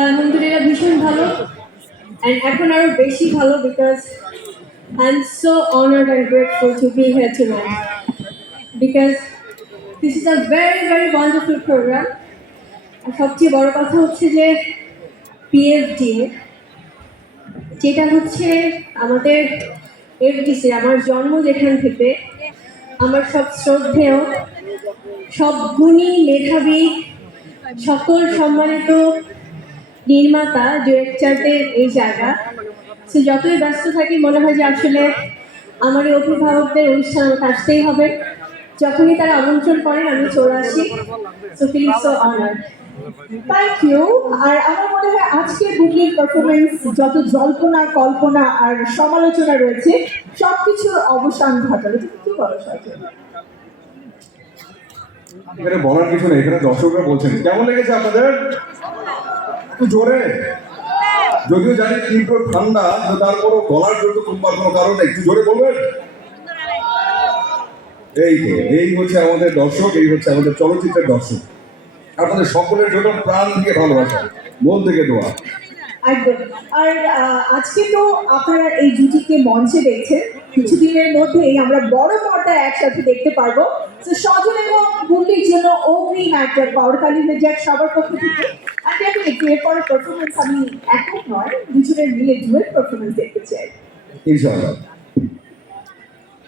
আলহামদুলিল্লাহ ভীষণ ভালো অ্যান্ড এখন আরও বেশি ভালো because I am so honoured and grateful to be here tonight because this is a very very wonderful programme আর সবচেয়ে বড় কথা হচ্ছে যে পিএফডি যেটা হচ্ছে আমাদের এফডিসি আমার জন্ম যেখান থেকে, আমার সব শ্রদ্ধেয়, সব গুণী মেধাবী, সকল সম্মানিত নির্মাতা ডিরেক্টরদের এই জায়গা। সে যতই ব্যস্ত থাকি, মনে হয় যে আসলে আমার এই অভিভাবকদের অনুষ্ঠান আমাকে আসতেই হবে। যখনই তারা আমন্ত্রণ করেন, আমি চলে আসি। So feel so honour thank you আর আমার মনে হয় আজকে বুবলির পারফরমেন্স যত জল্পনা, কল্পনা আর সমালোচনা রয়েছে, সবকিছুর অবসান ঘটালো। কি এখানে বলার কিছু নেই, এখানে দর্শকরা বলছেন। কেমন লেগেছে আপনাদের? একটু জোরে। যদিও জানি তীব্র ঠান্ডা তারপরও গলার জন্য তুমবার কোনো কারণ একটু জোরে বলবেন? এই তো, এই হচ্ছে আমাদের দর্শক, এই হচ্ছে আমাদের চলচ্চিত্রের দর্শক। আপনাদের সকলের জন্য প্রাণ থেকে ভালোবাসা, মন থেকে দোয়া। একদম। আর আজকে তো আপনারা এই জুটিকে মঞ্চে দেখছেন। কিছুদিনের মধ্যেই আমরা বড় পর্দায় একসাথে দেখতে পারব। তো সজল এবং বুবলির জন্য অগ্রিম একটা পাওয়ারকালী মির্জার সবার পক্ষ থেকে। ডেফিনেটলি এরপরে পারফরমেন্স আমি একক নয় দুজনের মিলে ডুয়েট পারফরমেন্স দেখতে চাই। ইনশাআল্লাহ।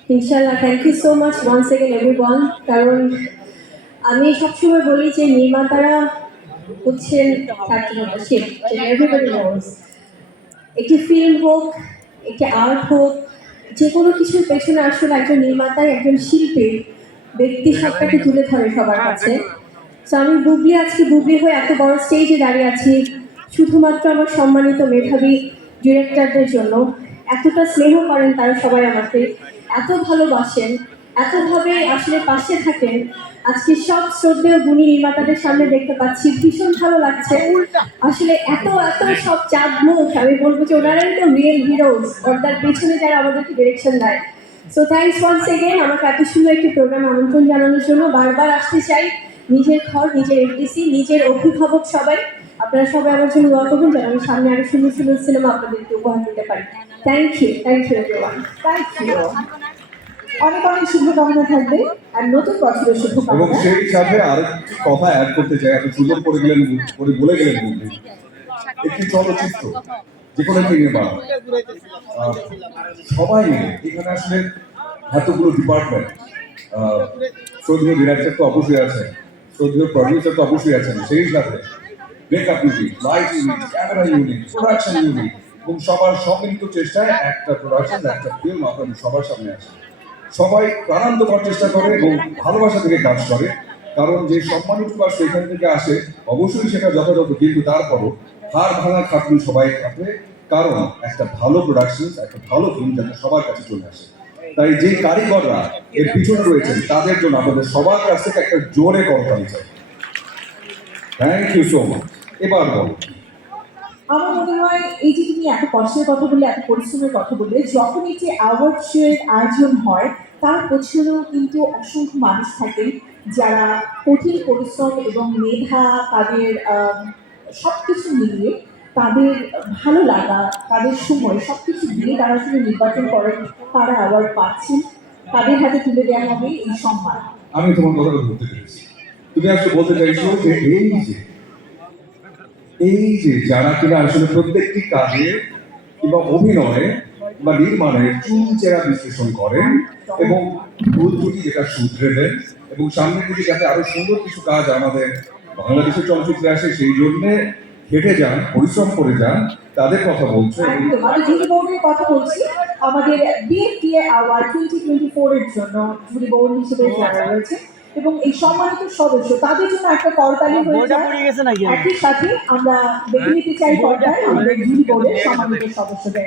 ইনশাল্লাহ thank you so much once again everyone কারণ আমি সবসময় বলি যে নির্মাতারা হচ্ছেন একটি ফিল্ম হোক একটি আর্ট হোক যে কোনো কিছুর পেছনে আসলে একজন নির্মাতাই একজন শিল্পী ব্যক্তি সত্তাকে তুলে ধরে সবার কাছে। তো আমি বুবলি, আজকে বুবলি হয়ে এত বড় স্টেজে দাঁড়িয়ে আছি, শুধুমাত্র আমার সম্মানিত মেধাবী ডিরেক্টরদের জন্য। এতটা স্নেহ করেন তারা সবাই আমাকে, এত ভালোবাসেন, এতভাবে আসলে পাশে থাকেন। আজকে সব শ্রদ্ধেয় গুণী নির্মাতাদের সামনে দেখতে পাচ্ছি, ভীষণ ভালো লাগছে। আসলে এত এত সব চাঁদ মুখ, আমি বলব যে ওনারাই তো রিয়েল হিরোজ পর্দার পেছনে যারা আমাদেরকে ডিরেকশন দেয়। সো থ্যাংকস ওয়ান্স এগেন আমাকে এত সুন্দর একটি প্রোগ্রাম আমন্ত্রণ জানানোর জন্য। বারবার আসতে চাই। নিজের ঘর নিজের এফডিসি নিজের অভিভাবক সবাই। আপনারা সবাই আমার জন্য দোয়া করবেন যেন আমি সামনে আরও সুন্দর সুন্দর সিনেমা আপনাদেরকে উপহার দিতে পারি। Thank you thank you everyone thank you অনেক অনেক শুভকামনা থাকবে। আর নতুন বছরের এবং শুভকামনা সেই সাথে আরেকটি কথা অ্যাড করতে চাই। আপনি সুযোগ করে গেলেন করে বলে গেলেন একটি চলচ্চিত্র যে কোনো একটি নির্মাণ। সবাই মিলে এখানে আসলে এতগুলো ডিপার্টমেন্ট শ্রদ্ধীয় ডিরেক্টর তো অবশ্যই আছেন। শ্রদ্ধীয় প্রডিউসার তো অবশ্যই আছেন। সেই সাথে makeup unit light unit camera unit production unit এবং সবার সম্মিলিত চেষ্টায় একটা প্রোডাকশন একটা ফিল্ম আপনাদের সবার সামনে আসে সবাই প্রাণান্ত করার চেষ্টা করে এবং ভালোবাসা থেকে কাজ করে। কারণ যে সম্মানটুকু আসে সেখান থেকে আসে, অবশ্যই সেটা যথাযথ, কিন্তু তারপরও হার ভাঙা খাটনি সবাই খাটে কারণ একটা ভালো প্রোডাকশন একটা ভালো ফিল্ম যাতে সবার কাছে চলে আসে। তাই যে কারিগররা এর পিছনে রয়েছেন, তাদের জন্য আমাদের সবার কাছ থেকে একটা জোরে করতালি চাই থ্যাংক ইউ সো মাচ এবার বলো। আমার মনে হয় এই যে তুমি এত কষ্টের কথা বললে, এত পরিশ্রমের কথা বললে, যখন এই যে অ্যাওয়ার্ড শোয়ের আয়োজন হয়, তার পেছনেও কিন্তু অসংখ্য মানুষ থাকেন যারা কঠিন পরিশ্রম এবং মেধা, তাদের সব কিছু মিলিয়ে তাদের ভালো লাগা, তাদের সময় সব কিছু দিয়ে তারা আসলে নির্বাচন করেন তারা অ্যাওয়ার্ড পাচ্ছেন। তাদের হাতে তুলে দেওয়া হবে এই সম্মান। আমি তোমার কথাটা বলতে পেরেছি। তুমি আসলে বলতে চাইছো যে এই যে এই যে যারা কিনা আসলে প্রত্যেকটি কাজে কিংবা অভিনয়ে বা নির্মাণে চুল চেরা বিশ্লেষণ করেন এবং ভুল যেটা শুধরে দেন এবং সামনের দিকে যাতে আরও সুন্দর কিছু কাজ আমাদের বাংলাদেশের চলচ্চিত্রে আসে, সেই জন্য হেঁটে যান পরিশ্রম করে যান তাদের কথা বলছো আমি জুরি বোর্ডের কথা বলছি। আমাদের BFTA award twenty twenty four এর জন্য জুরি বোর্ড হিসেবে রয়েছে এবং এই সম্মানিত সদস্য তাদের জন্য একটা করতালি হয়ে যায়। একই সাথে আমরা দেখে নিতে চাই আমাদের জুরি বোর্ডের সম্মানিত সদস্যদের।